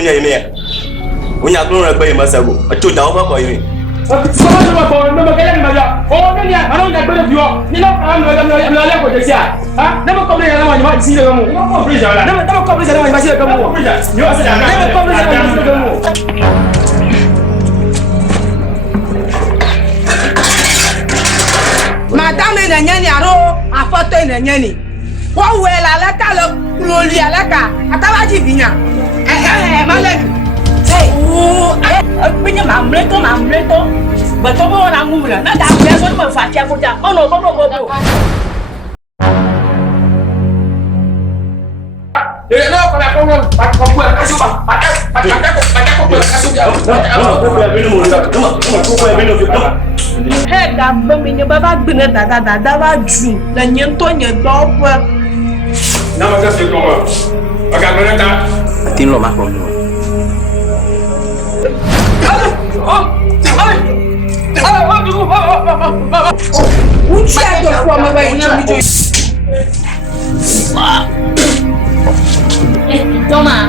đi này mẹ. Ủa nhà con là bây giờ mà sao cô? Chú cháu có coi gì? Sao mà còn nó mà cái gì mà giờ? Ô cái nhà nó nhà bây giờ vừa, nhưng nó em nói của cái gì à? Hả? Nó mà công ty là mà xin được không? Nó không bây giờ là. Nó mà công ty là mà xin được không? Bây giờ. Nhớ sẽ là. Nó mà công ty là mà xin được không? Mà tao này là nhà rồi, à phát tên là nhà này. Quá quê là cả là lùi là cả, à tao bao nhiêu nhà? Mà lên. Bây giờ mà lấy tôi bởi tôi có làm ngu là nó đạp ra rồi mà phạt cha cô cha bóc nồi Để nó còn là con bạn còn quyền cái số bằng bạn chắc có quyền cái số giờ. Đúng rồi, bên mùi rồi. Đúng rồi, cô quyền bên mùi rồi. Hết đạp bên mình ba bên đã ba dùm là nhân tôi nhớ đó qua. Nó mà cái gì con rồi. Và cả bên ta. Tin lo mắc không? Un certo qua mà vậy nha mi chơi. Cho mà.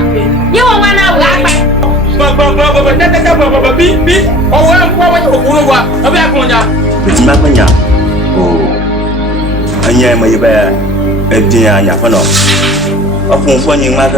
Nhưng mà nào gạt mày. Bi. Ông ơi, qua qua của luôn qua. Ở bên con nhà. Chị bác bên nhà. Ồ. Anh em mày về. Em đi nhà phải không? Ở phòng có những mà